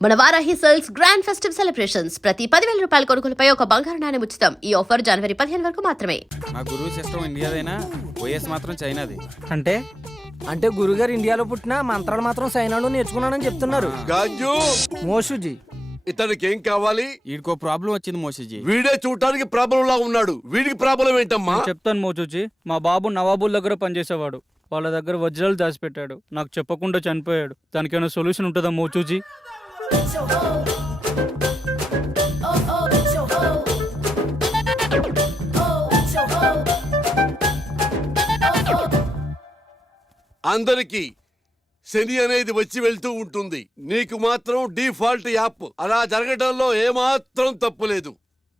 మన Varahi sales grand festive celebrations ప్రతి 10,000 రూపాయల కొనుగోలుపై ఒక బంగారు నాణెం ఉచితం. ఈ ఆఫర్ జనవరి 15 వరకు మాత్రమే. మా గురువు సిస్టమ్ ఇండియాదైనా ఓఎస్ మాత్రం చైనాది. అంటే గురుగారు ఇండియాలో పుట్టిన మంత్రాలు మాత్రం చైనాలో నేర్చుకున్నానని చెప్తున్నారు. గాంజు మోషుజీ ఇతనికి ఏం కావాలి? వీడికో ప్రాబ్లం వచ్చింది మోషిజీ. వీడే చూడటానికి ప్రాబ్లం లా ఉన్నాడు. వీడికి ప్రాబ్లం ఏంటమ్మా? చెప్తాను మోచూచి. మా బాబు నవాబుల్ దగ్గర పనిచేసేవాడు. వాళ్ళ దగ్గర వజ్రాలు దాచిపెట్టాడు. నాకు చెప్పకుండా చనిపోయాడు. దానికైనా సొల్యూషన్ ఉంటుందా మోచూచి? అందరికి శని అనేది వచ్చి వెళ్తూ ఉంటుంది. నీకు మాత్రం డిఫాల్ట్ యాప్. అలా జరగడంలో ఏమాత్రం తప్పులేదు.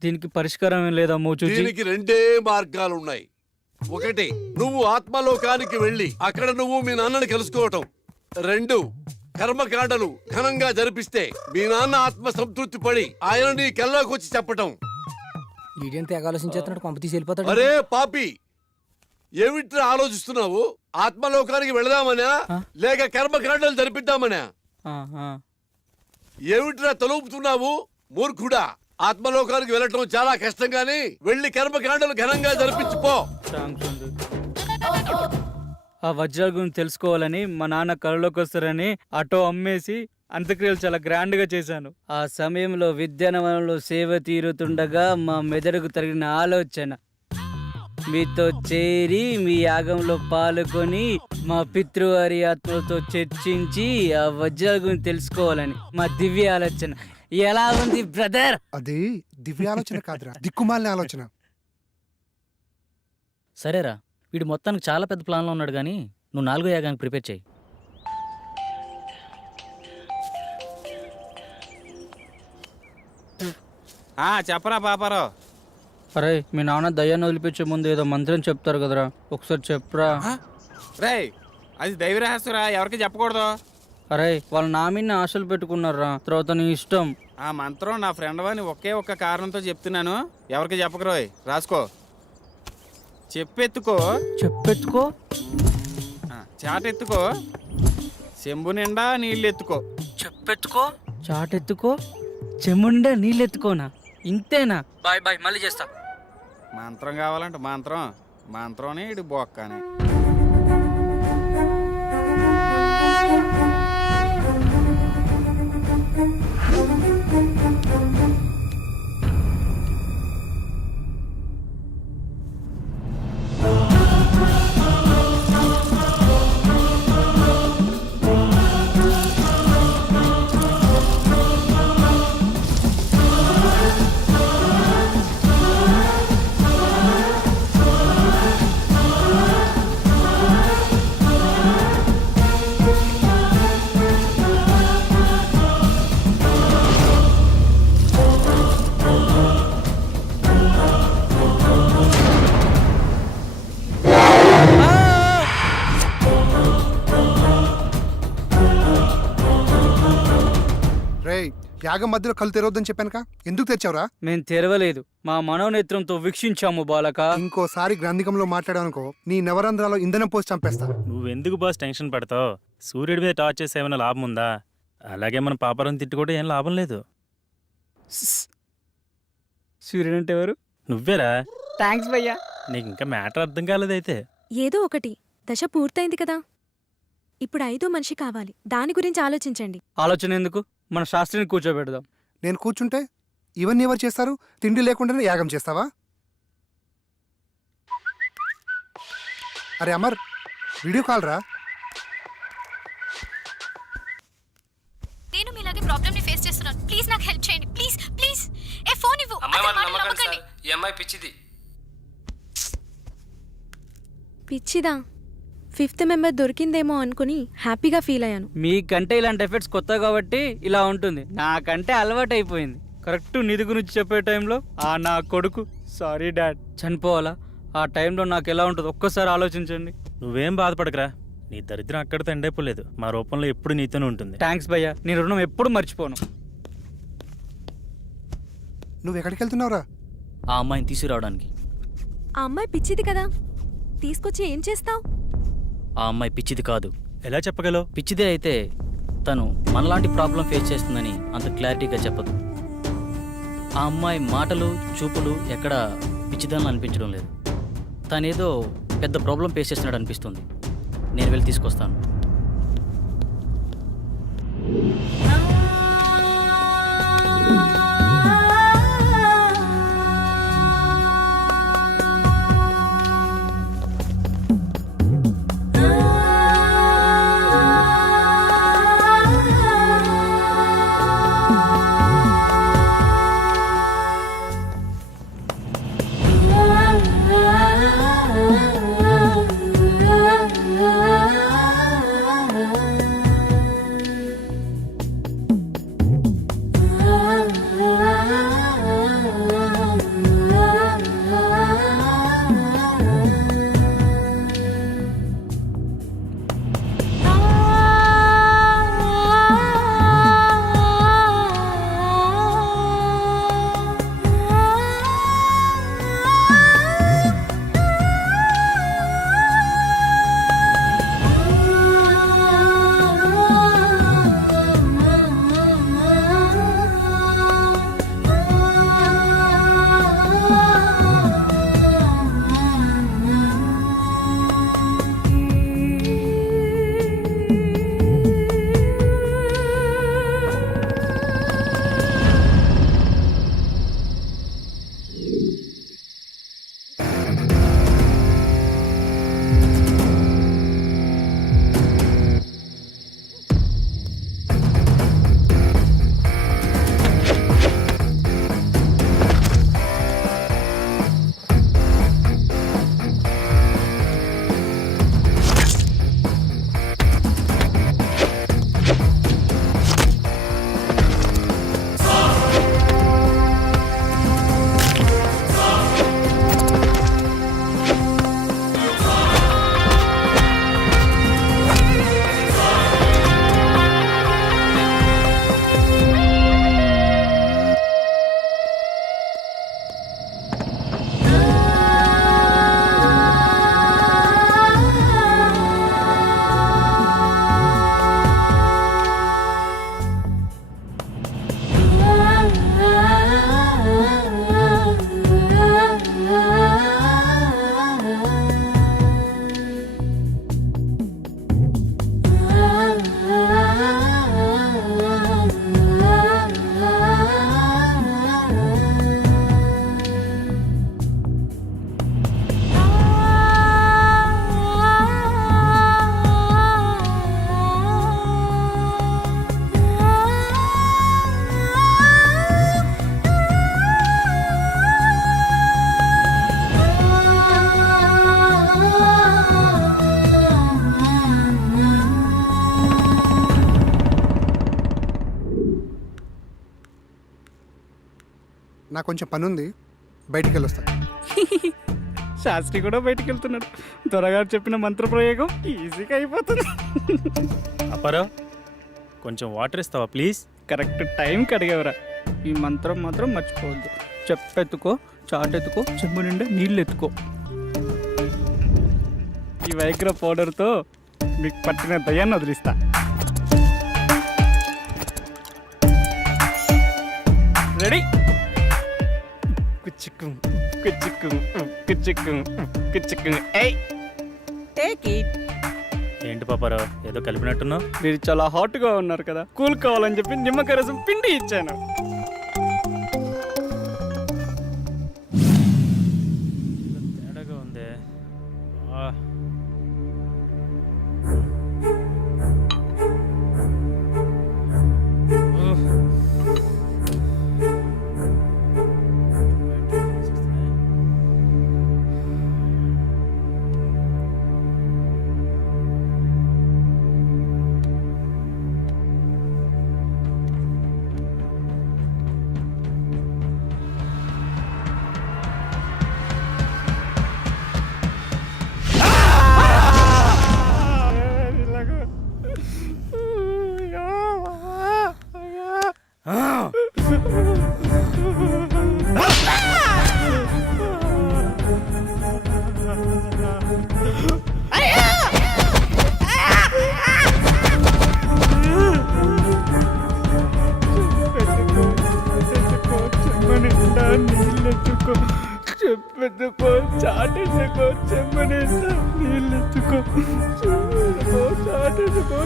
దీనికి పరిష్కారం ఏం లేదా మోచూచి? దీనికి రెండే మార్గాలున్నాయి. ఒకటి, నువ్వు ఆత్మలోకానికి వెళ్ళి అక్కడ నువ్వు మీ నాన్నని కలుసుకోవటం. రెండు, కర్మకాండలు ఘనంగా జరిపిస్తే మీ నాన్న ఆత్మ సంతృప్తి పడి ఆయన నీ కల్లోకి వచ్చి చెప్పటం. వీడియని తెగ ఆలోచించేస్తున్నాడు, పంప తీసి వెళ్ళిపోతాడు. అరే పాపి, ఏమిట్రా ఆలోచిస్తున్నావు? ఆత్మలోకానికి వెళదామనా లేక కర్మకాండలు జరిపిద్దామనా? ఏమిట్రా తలుపుతున్నావు మూర్ఖుడా? ఆత్మలోకానికి వెళ్ళటం చాలా కష్టం గాని వెళ్లి కర్మకాండలు ఘనంగా జరిపించిపో. ఆ వజ్రాల గురించి తెలుసుకోవాలని మా నాన్న కళలోకి వస్తారని ఆటో అమ్మేసి అంత్యక్రియలు చాలా గ్రాండ్ గా చేశాను. ఆ సమయంలో విద్యానవనంలో సేవ తీరుతుండగా మా మెదడుకు తగిన ఆలోచన మీతో చేరి మీ యాగంలో పాల్గొని మా పితృవారి ఆత్మలతో చర్చించి ఆ వజ్రాల గురించి తెలుసుకోవాలని మా దివ్య ఆలోచన. ఎలా ఉంది బ్రదర్? అది దివ్య ఆలోచన కాదురా, దిక్కుమాలిన ఆలోచన. సరేరా, వీడు మొత్తానికి చాలా పెద్ద ప్లాన్లో ఉన్నాడు, కానీ నువ్వు 4వ యాగానికి ప్రిపేర్ చేయి. చెప్పరా పాపారావు. అరే, మీ నాన్న దయ్యాన్ని వదిలిపించే ముందు ఏదో మంత్రం చెప్తారు కదరా, ఒకసారి చెప్పరా. రే, అది దైవ రహస్యరా, ఎవరికి చెప్పకూడదు. అరే, వాళ్ళు నా మీద ఆశలు పెట్టుకున్నారా, తర్వాత నీ ఇష్టం. ఆ మంత్రం నా ఫ్రెండ్ వాని ఒకే ఒక్క కారణంతో చెప్తున్నాను, ఎవరికి చెప్పకరోయ్. రాసుకో. చెప్పెత్తుకో. చెప్పెత్తుకో. చాటెత్తుకో. చెంబు నిండా నీళ్ళెత్తుకో. చెప్పెత్తుకో. చాటెత్తుకో. చెముండా నీళ్ళెత్తుకోనా? ఇంతేనా? బాయ్ బాయ్, మళ్ళీ చేస్తా. మంత్రం కావాలంటే మంత్రం ఇటు బొక్కని. యాగం మధ్యలో కళ్ళు తెరవద్దని చెప్పానుక, ఎందుకు తెచ్చావురా? మేము తెరవలేదు, మా మనోనేత్రంతో వీక్షించాము బాలక. ఇంకోసారి గ్రంథికంలో మాట్లాడానుకో నీ నవరంధ్రాలో ఇంధనం పోసి చంపేస్తా. నువ్వెందుకు బాస్ టెన్షన్ పడతావు? సూర్యుడి మీద టార్చ్ చేస్తే ఏమైనా లాభం ఉందా? అలాగే మన పాపరం తిట్టుకుంటే ఏం లాభం లేదు. సూర్యుడు అంటే ఎవరు? నువ్వేరా. థ్యాంక్స్ భయ్యా. నీకు ఇంకా మ్యాటర్ అర్థం కాలేదైతే. ఏదో ఒకటి, దశ పూర్తయింది కదా, ఇప్పుడు 5వ మనిషి కావాలి. దాని గురించి ఆలోచించండి. ఆలోచన ఎందుకు? మన శాస్త్రిని కూర్చోబెడదాం. నేను కూర్చుంటే ఇవన్నీ ఎవరు చేస్తారు? తిండి లేకుండానే యాగం చేస్తావా? అరే అమర్, వీడియో కాల్ రా. నేను మీలాగే ప్రాబ్లమ్ ని ఫేస్ చేస్తున్నాను. ప్లీజ్ నాకు హెల్ప్ చేయండి. Please please. ఏ ఫోన్ ఇవ్వు. ఈ అమ్మాయి పిచ్చిది. పిచ్చిదా? 5th మెంబర్ దొరికిందేమో అనుకుని హ్యాపీగా ఫీల్ అయ్యాను. మీకంటే ఇలాంటి ఎఫెక్ట్స్ కొత్త కాబట్టి ఇలా ఉంటుంది. నాకంటే అలవాటు అయిపోయింది. కరెక్ట్ నిధి గురించి చెప్పే టైంలో నా కొడుకు సారీ డాడ్ చనిపోవాలా? ఆ టైంలో నాకు ఎలా ఉంటుంది ఒక్కసారి ఆలోచించండి. నువ్వేం బాధపడకరా, నీ దరిద్రం అక్కడితో ఎండైపోలేదు. మా రూపంలో ఎప్పుడు నీతోనే ఉంటుంది. థ్యాంక్స్ భయ్యా, నీ రుణం ఎప్పుడు మర్చిపోను. నువ్వు ఎక్కడికి వెళ్తున్నావురా? ఆ అమ్మాయిని తీసుకురావడానికి. ఆ అమ్మాయి పిచ్చిది కదా, తీసుకొచ్చి ఏం చేస్తావు? ఆ అమ్మాయి పిచ్చిది కాదు. ఎలా చెప్పగలవు? పిచ్చిదే అయితే తను మనలాంటి ప్రాబ్లం ఫేస్ చేస్తుందని అంత క్లారిటీగా చెప్పదు. ఆ అమ్మాయి మాటలు చూపులు ఎక్కడ పిచ్చిదాన్ని అనిపించడం లేదు. తనేదో పెద్ద ప్రాబ్లం ఫేస్ చేస్తున్నాడు అనిపిస్తుంది. నేను వెళ్ళి తీసుకొస్తాను. నాకు కొంచెం పని ఉంది, బయటికి వెళ్ళొస్తాను. శాస్త్రి కూడా బయటికి వెళ్తున్నాడు. త్వరగా చెప్పిన మంత్రప్రయోగం ఈజీగా అయిపోతుంది. అప్పారావు కొంచెం వాటర్ ఇస్తావా ప్లీజ్? కరెక్ట్ టైంకి అడిగేవరా. ఈ మంత్రం మాత్రం మర్చిపోవద్దు. చెప్పెత్తుకో, చాటెత్తుకో, చెంబు నిండా నీళ్ళు ఎత్తుకో. ఈ వైగ్ర పౌడర్తో మీకు పట్టిన దయ్యాన్ని వదిలిస్తా. రెడీ? కుచ్చిక్కు కుచ్చిక్కు కుచ్చిక్కు కుచ్చిక్కు. ఏయ్ టేక్ ఇట్. ఏంటి పాపారావు ఏదో కలిపినట్టున్నావు? మీరు చాలా హాట్గా ఉన్నారు కదా, కూల్ కావాలని చెప్పి నిమ్మకాయ రసం పిండి ఇచ్చాను. తేడాగా ఉందే. నీళ్ళెత్తుకో చెప్పెత్తుకో చాటెత్తుకో చెమ్మనేస్తా నీళ్ళెత్తుకో చెమ్మెత్తుకో చాటెత్తుకో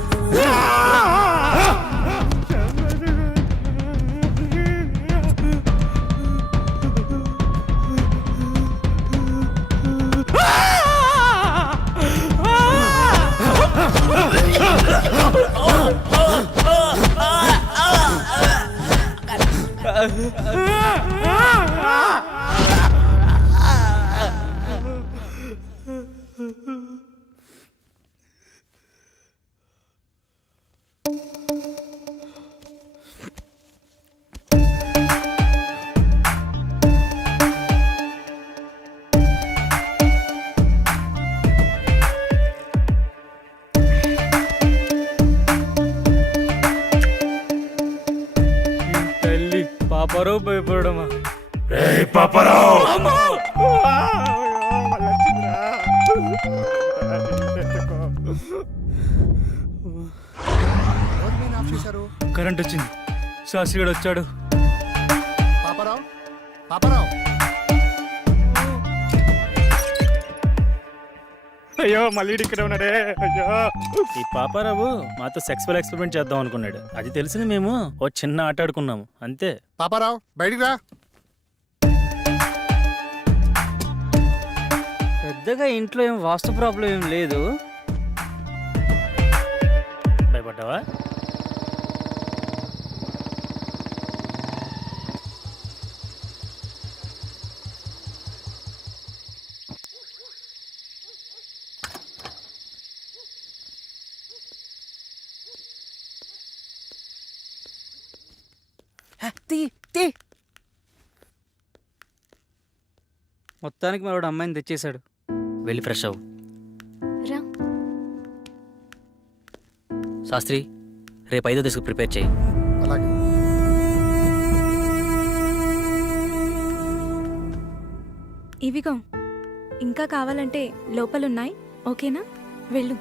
తల్లి పాపరో భయపడమా ఎవరు మెయిన్ ఆఫ్ చేశారు? కరెంట్ వచ్చింది శాస్త్రి గడు వచ్చాడు పాపారావు పాపారావు అయ్యో మళ్ళీ ఇక్కడ ఉన్నాడే అయ్యో ఈ పాపారావు మాతో సెక్సువల్ ఎక్స్పెరిమెంట్ చేద్దాం అనుకున్నాడు. అది తెలిసింది మేము ఓ చిన్న ఆట ఆడుకున్నాము అంతే. పాపారావు బయటికి రా. పెద్దగా ఇంట్లో ఏం వాస్తు ప్రాబ్లం ఏం లేదు. భయపడ్డావా? మొత్తానికి మరొకడు అమ్మాయిని తెచ్చేశాడు. వెళ్ళి ఫ్రెష్ అవ్వు. రా. శాస్త్రి రేపు 5వ దశకు ప్రిపేర్ చేయి. అలాగే ఇవిగో ఇంకా కావాలంటే లోపలున్నాయి. ఓకేనా? వెళ్ళు.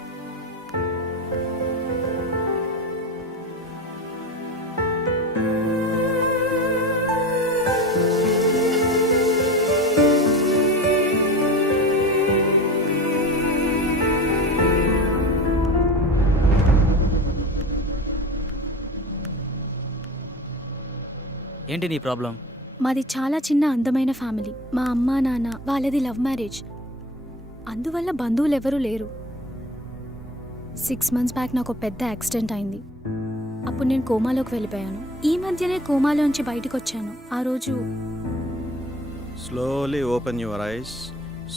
ఏంటి నీ ప్రాబ్లం? మాది చాలా చిన్న అందమైన ఫ్యామిలీ. మా అమ్మా నాన్న వాళ్ళది లవ్ మ్యారేజ్. అందువల్ల బంధువులు ఎవరూ లేరు. 6 months బ్యాక్ నాకు పెద్ద యాక్సిడెంట్ అయింది. అప్పుడు నేను కోమాలోకి వెళ్ళిపోయాను. ఈ మధ్యనే కోమాలోంచి బయటకు వచ్చాను. ఆ రోజు Slowly open your eyes.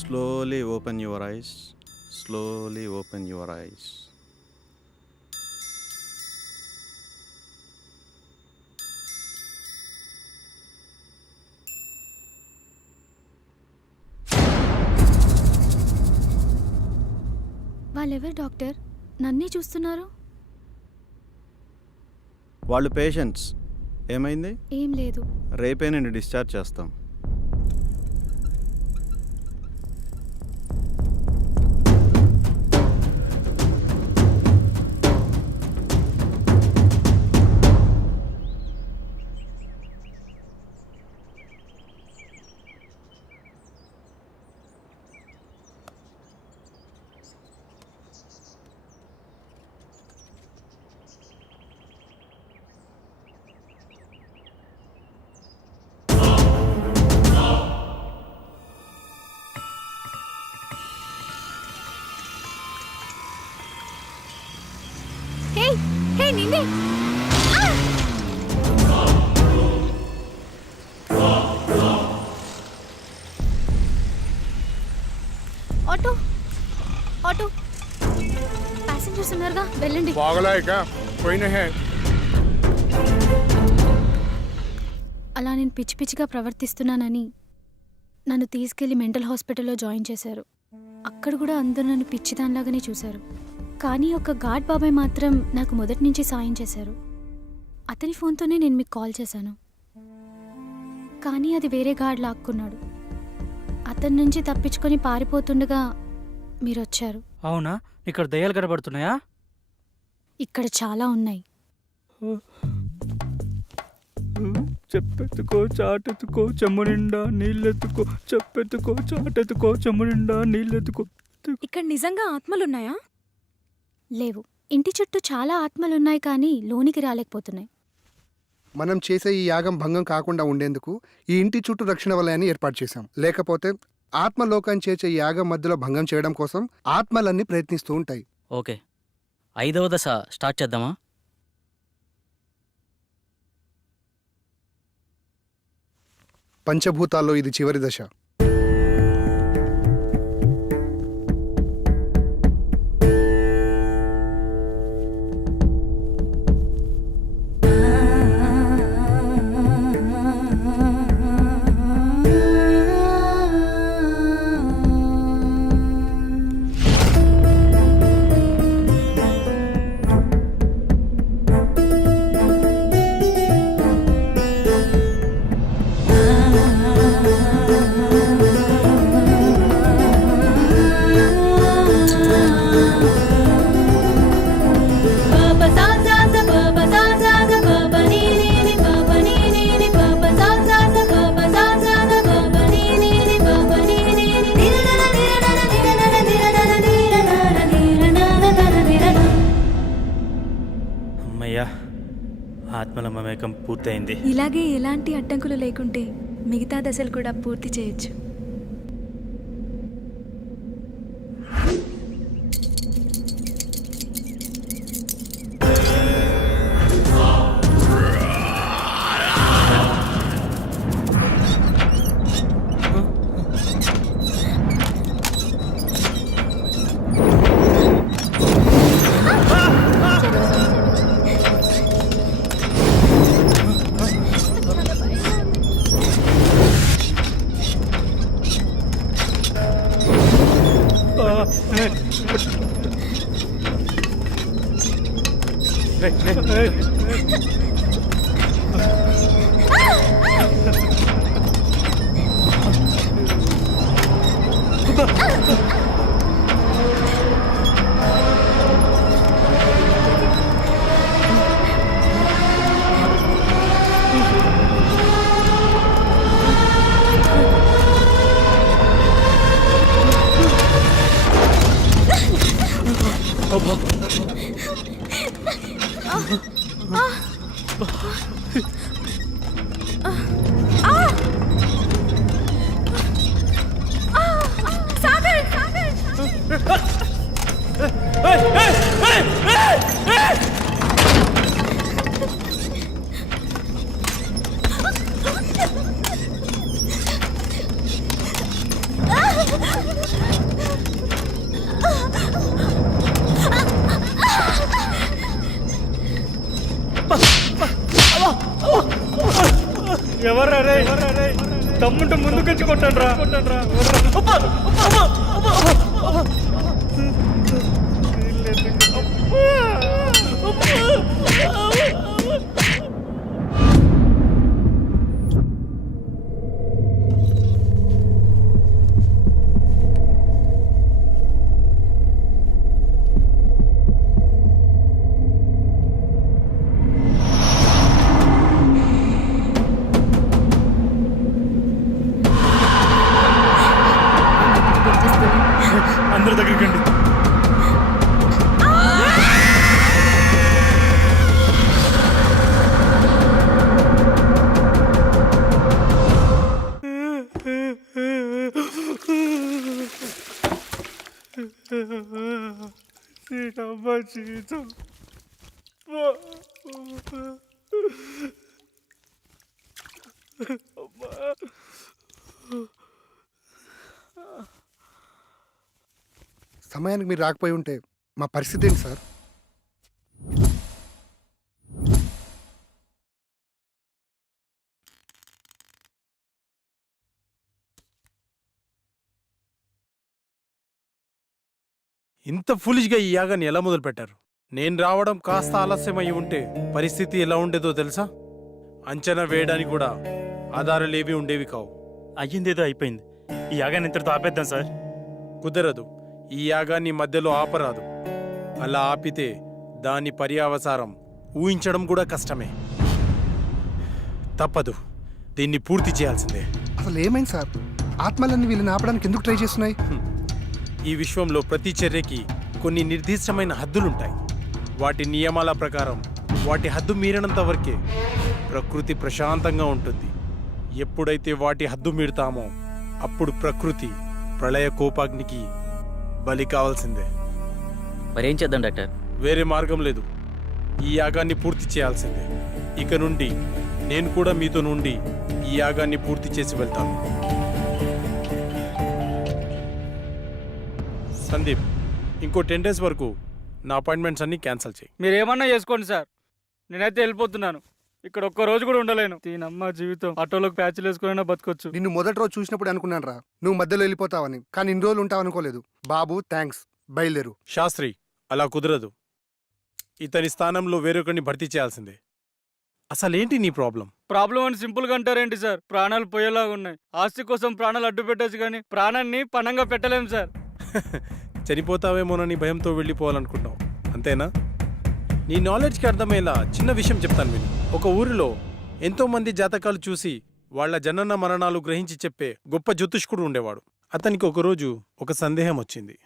Slowly open your eyes. Slowly open your eyes. వాళ్ళెవరు డాక్టర్? నన్నే చూస్తున్నారు. వాళ్ళు పేషెంట్స్. ఏమైంది? ఏం లేదు. రేపే నేను డిశ్చార్జ్ చేస్తాం. హే హే నిన్నే. ఆటో ఆటో ప్యాసింజర్స్ ఉన్నారుగా, వెళ్ళండి. అలా నేను పిచ్చి పిచ్చిగా ప్రవర్తిస్తున్నానని నన్ను తీసుకెళ్లి మెంటల్ హాస్పిటల్లో జాయిన్ చేశారు. అక్కడ కూడా అందరూ నన్ను పిచ్చిదానిలాగానే చూశారు. కానీ ఒక గాడ్ బాబాయ్ మాత్రం నాకు మొదటి నుంచి సాయం చేశారు. అతని ఫోన్తోనే నేను మీకు కాల్ చేశాను. కానీ అది వేరే గాడ్ లాక్కున్నాడు. అతని నుంచి తప్పించుకొని పారిపోతుండగా మీరు వచ్చారు. అవునా? ఇక్కడ దయ్యాలు కనబడుతున్నాయా? ఇక్కడ చాలా ఉన్నాయి. చెప్పెత్తుకో చాటెత్తుకో చెమ్ము నిండా నీళ్ళెత్తుకో చెప్పెత్తుకో చాటెత్తుకో చెమ్ము నిండా నీళ్ళెత్తుకో. ఇక్కడ నిజంగా ఆత్మలున్నాయా? లేవు. ఇంటి చుట్టూ చాలా ఆత్మలున్నాయి కానీ లోనికి రాలేకపోతున్నాయి. మనం చేసే ఈ యాగం భంగం కాకుండా ఉండేందుకు ఈ ఇంటి చుట్టూ రక్షణ వలయాన్ని ఏర్పాటు చేశాం. లేకపోతే ఆత్మలోకం చేసే ఈ యాగం మధ్యలో భంగం చేయడం కోసం ఆత్మలన్నీ ప్రయత్నిస్తూ ఉంటాయి. ఓకే, 5వ దశ స్టార్ట్ చేద్దామా? పంచభూతాల్లో ఇది చివరి దశ. అమ్మయ్యా, ఆత్మల మమేకం పూర్తయింది. ఇలాగే ఎలాంటి అడ్డంకులు లేకుంటే మిగతా దశలు కూడా పూర్తి చేయొచ్చు. ఎవరా రే? తమ్ముంటే ముందుకొచ్చి కొట్టండ్రా. అందరి దగ్గరికి రండి. సీతమ్మ జీవితం సమయానికి మీరు రాకపోయి ఉంటే మా పరిస్థితి ఏంటి సార్? ఇంత ఫులిష్గా ఈ యాగాన్ని ఎలా మొదలు పెట్టారు? నేను రావడం కాస్త ఆలస్యమై ఉంటే పరిస్థితి ఎలా ఉండేదో తెలుసా? అంచనా వేయడానికి కూడా ఆధారాలేవి ఉండేవి కావు. అయ్యిందేదో అయిపోయింది. ఈ యాగాన్ని ఇంతటితో ఆపేద్దాం సార్. కుదరదు. ఈ యాగాన్ని మధ్యలో ఆపరాదు. అలా ఆపితే దాని పర్యావసారం ఊహించడం కూడా కష్టమే. తప్పదు. దీన్ని పూర్తి చేయాల్సిందే. అసలు ఏమైంది సార్? ఆత్మలన్నీ వీళ్ళని ఆపడానికి ఎందుకు ట్రై చేస్తున్నాయి? ఈ విశ్వంలో ప్రతి చర్యకి కొన్ని నిర్దిష్టమైన హద్దులుంటాయి. వాటి నియమాల ప్రకారం వాటి హద్దు మీరినంత వరకే ప్రకృతి ప్రశాంతంగా ఉంటుంది. ఎప్పుడైతే వాటి హద్దు మీరుతామో అప్పుడు ప్రకృతి ప్రళయ కోపాగ్నికి బలి కావాల్సిందే. మరేం చేద్దాం డాక్టర్? వేరే మార్గం లేదు. ఈ యాగాన్ని పూర్తి చేయాల్సిందే. ఇక నుండి నేను కూడా మీతో నుండి ఈ యాగాన్ని పూర్తి చేసి వెళ్తాను. సందీప్, ఇంకో 10 days వరకు నా అపాయింట్మెంట్స్ అన్ని క్యాన్సిల్ చేయి. మీరేమన్నా చేసుకోండి సార్, నేనైతే వెళ్ళిపోతున్నాను. ఇక్కడ ఒక్క రోజు కూడా ఉండలేను. దీనమ్మ జీవితం. ఆటోలోకి ప్యాచ్లు వేసుకుని బతకొచ్చు. నిన్ను మొదటి రోజు చూసినప్పుడు అనుకున్నాను రా నువ్వు మధ్యలో వెళ్ళిపోతావని, కానీ ఇన్ని రోజులు ఉంటావు అనుకోలేదు. బాబు థ్యాంక్స్, బయలుదేరు. శాస్త్రి, అలా కుదరదు. ఇతని స్థానంలో వేరొకరిని భర్తీ చేయాల్సిందే. అసలేంటి నీ ప్రాబ్లం? ప్రాబ్లం అని సింపుల్ గా అంటారేంటి సార్? ప్రాణాలు పోయేలాగా ఉన్నాయి. ఆస్తి కోసం ప్రాణాలు అడ్డు పెట్టచ్చు, కానీ ప్రాణాన్ని పణంగా పెట్టలేం సార్. చనిపోతావేమోనని భయంతో వెళ్ళిపోవాలనుకుంటావు, అంతేనా? నీ నాలెడ్జ్కి అర్థమయ్యేలా చిన్న విషయం చెప్తాను విను. ఒక ఊరిలో ఎంతో మంది జాతకాలు చూసి వాళ్ల జనన మరణాలు గ్రహించి చెప్పే గొప్ప జ్యోతిష్కుడు ఉండేవాడు. అతనికి ఒకరోజు ఒక సందేహం వచ్చింది.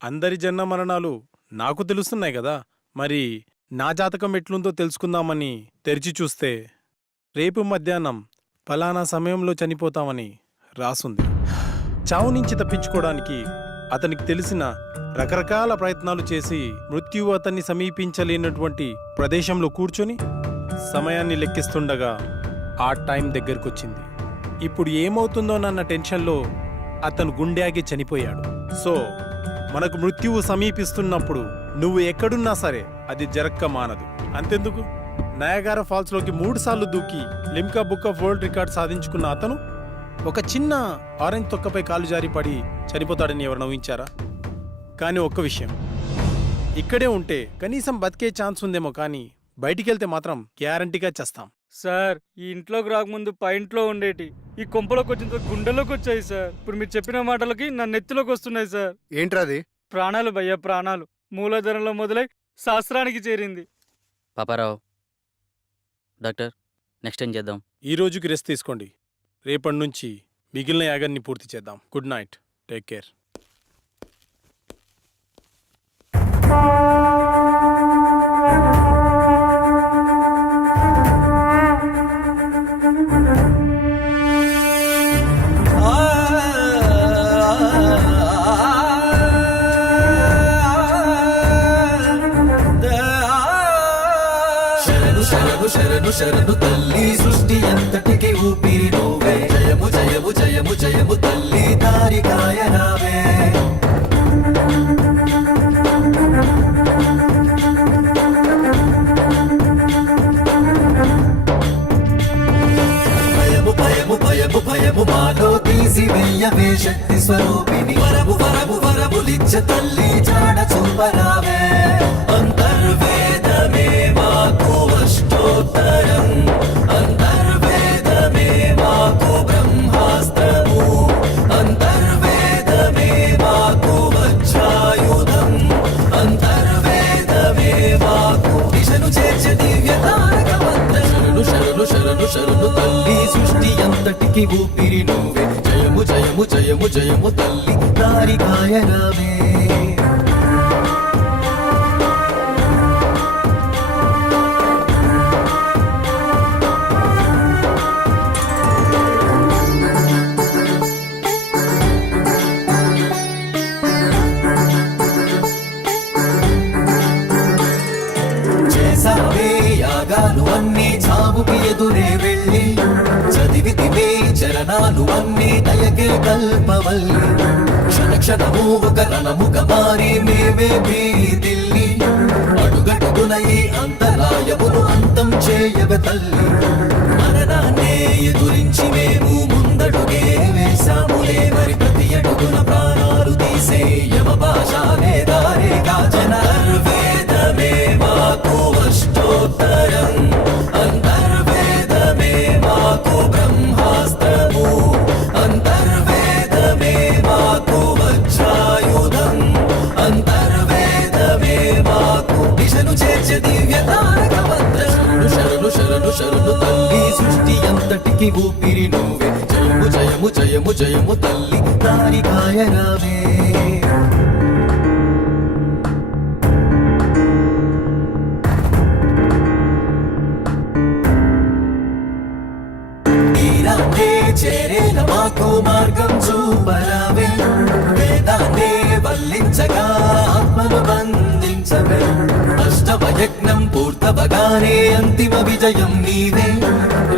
అందరి జనన మరణాలు నాకు తెలుస్తున్నాయి కదా, మరి నా జాతకం ఎట్లుందో తెలుసుకుందామని తెరిచి చూస్తే రేపు మధ్యాహ్నం ఫలానా సమయంలో చనిపోతామని రాసుంది. చావు నుంచి తప్పించుకోవడానికి అతనికి తెలిసిన రకరకాల ప్రయత్నాలు చేసి మృత్యువు అతన్ని సమీపించలేనటువంటి ప్రదేశంలో కూర్చొని సమయాన్ని లెక్కిస్తుండగా ఆ టైం దగ్గరకొచ్చింది. ఇప్పుడు ఏమవుతుందోనన్న టెన్షన్లో అతను గుండె చనిపోయాడు. సో మనకు మృత్యువు సమీపిస్తున్నప్పుడు నువ్వు ఎక్కడున్నా సరే అది జరక్క మానదు. అంతెందుకు, నయాగారా ఫాల్స్లోకి 3 సార్లు దూకి Limca book of world record సాధించుకున్న అతను ఒక చిన్న ఆరెంజ్ తొక్కపై కాలు జారి పడి చనిపోతాడని ఎవరు నవ్వించారా? కానీ ఒక్క విషయం, ఇక్కడే ఉంటే కనీసం బతికే ఛాన్స్ ఉందేమో, కానీ బయటికెళ్తే మాత్రం గ్యారంటీగా చేస్తాం. సార్, ఈ ఇంట్లోకి రాకముందు పైంట్లో ఉండేటి ఈ కొంపలోకి వచ్చిన గుండెలోకి వచ్చాయి సార్. ఇప్పుడు మీరు చెప్పిన మాటలకి నా నెత్తిలోకి వస్తున్నాయి సార్. ఏంట్రాది? ప్రాణాలు భయ్యా, ప్రాణాలు. మూలధనంలో మొదలై శాస్త్రానికి చేరింది. పాపారావు, డాక్టర్ నెక్స్ట్ ఏం చేద్దాం? ఈ రోజుకి రెస్ట్ తీసుకోండి. రేపటి నుంచి మిగిలిన యాగాన్ని పూర్తి చేద్దాం. Good night, take care. శరణు శరణు తల్లి, సృష్టి అంతటికి ఊపిరి నువ్వే. జయము జయము జయము జయము తల్లి, దారి కాయనావే. భయము భయము భయము భయము మాలో తీసి వెయ్యవే శక్తి స్వరూపిణి. వరము వరము వరములిచ్చ తల్లి, జాడ చూపరావే. అంతర్వేదమే మాకు అష్టోత్తరం, అంతర్వేదమే మాకు బ్రహ్మాస్త్రము, అంతర్వేదమే మాకు వజ్రాయుధం, అంతర్వేదమే మాకు దిశను చేర్చే దివ్య తారక మంత్రం. శరణు శరణు శరణు శరణు తల్లి, సృష్టి అంతటికి ఊపిరి నువ్వే. జయము జయము జయము జయము తల్లి, దారి కాయనావే. యాగాలు అన్నీ చావుకి ఎదురే వెళ్ళి, చదివితివే చరణాలు అన్నీ దయకే కల్పవల్లి. క్షణ క్షణము ఒక రణముగా మారి మేమే భీతిల్లి, అడుగడుగున ఈ అంతరాయమును అంతం చేయవే తల్లి. మరణాన్నే ఎదురించి మేము ముందడుగే వేశాములే, మరి ప్రతి అడుగున ప్రాణాలు తీసే యమ భాషానే దారే కాజన. వేదమే మాకు అష్టోత్తరం, అంతర్వేదమే మాకు బ్రహ్మాస్త్రము, అంతర్వేదమే మాకు వజ్రాయుధం, అంతర్వేదమే మాకు దిశను చేర్చే దివ్య తారక మంత్రం. శరణు శరణు శరణు శరణు తల్లి, సృష్టి అంతటి అంతటికి ఊపిరి నువ్వే జయము జయము జయము జయము తల్లి దారికాయ రావే తీరాన్నే చేరేల మాకు మార్గం చూపరావే వేదాన్నే వల్లించగా ఆత్మను బంధించవే అష్టమ యజ్ఞం పూర్తవగానే అంతిమ విజయం నీవే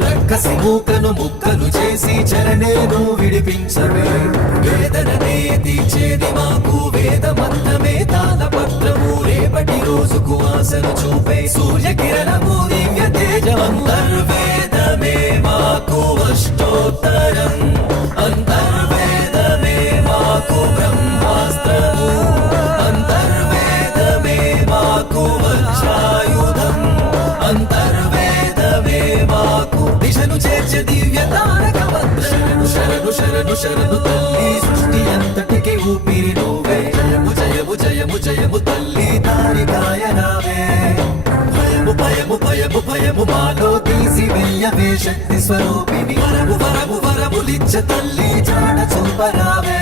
రక్కసి మూకను ముక్కలు చేసి చరణేను విడిపించవే వేదననే తీర్చేది మాకు వేదమంతమే తాళపత్రము రేపటి రోజుకు ఆశను చూపే సూర్యకిరణము దివ్య తేజవంతర్వేదమే మాకు అష్టోత్తరం అంతర్వేదమే మాకు బ్రహ్మాస్త్రము అంతర్వేదమే మాకు వజ్రాయుధం అంతర్వేదమే మాకు దిశను చేర్చే దివ్య తారక మంత్రం శరణు శరణు శరణు తల్లి సృష్టి అంతటికి ఊపిరి నువ్వే జయము జయము జయము జయము తల్లి దారికాయ రావే భయము భయము భయము భయము మాలో తీసి వెయ్యవే శక్తి స్వరూపిణి వరము వరము వరములిచ్చ తల్లి జాడ చూపరావే